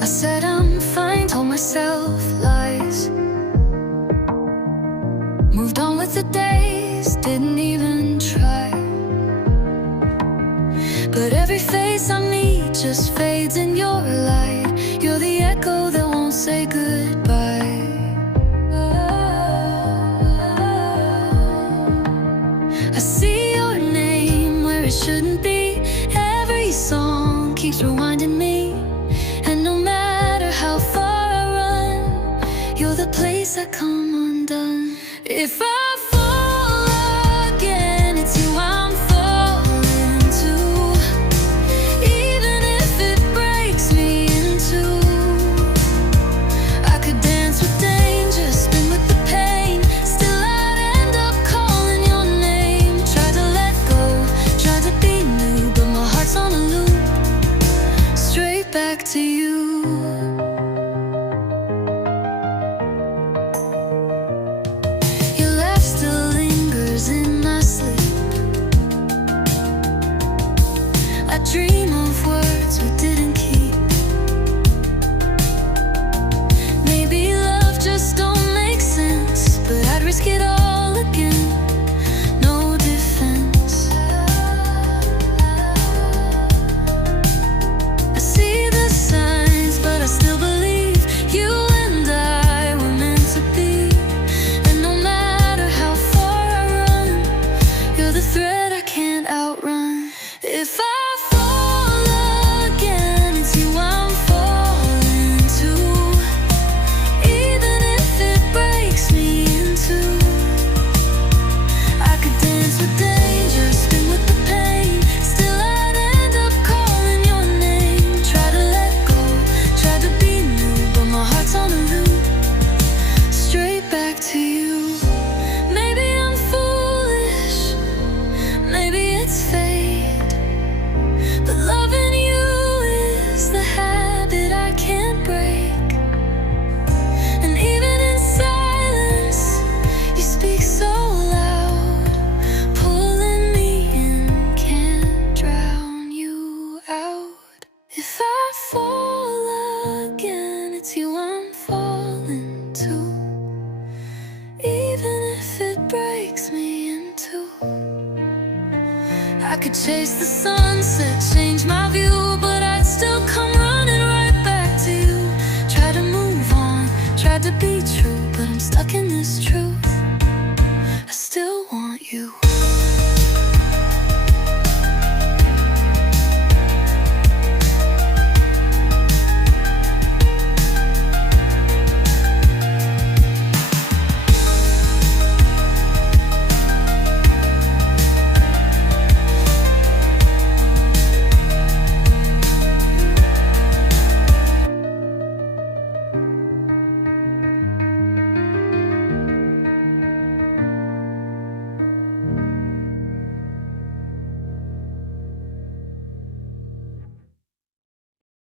I said I'm fine, told myself lies. Moved on with the days, didn't even try. But every face I meet just fades in your light. You're the echo that won't say goodbye. I see your name where it shouldn't be. Every song keeps reminding me. And no matter how far I run, you're the place I come undone. If I fall again, it's you I'm falling to. Even if it breaks me in two, I could dance with danger, spin with the pain. Still I'd end up calling your name. Tried to let go, tried to be new, but my heart's on a loop, straight back to you. Dream of words we didn't keep. Maybe love just don't make sense, but I'd risk it all again. No defense. I see the signs, but I still believe you and I were meant to be. And no matter how far I run, you're the thread I can't outrun. If I to you. Maybe I'm foolish, maybe it's fate, but loving you is the habit I can't break. And even in silence, you speak so loud, pulling me in, can't drown you out. If I fall again, it's you I'm falling to. Even if it breaks me in two, I could chase the sunset, change my view, but I'd still come running right back to you. Try to move on, tried to be true, but I'm stuck in this truth. I still want you.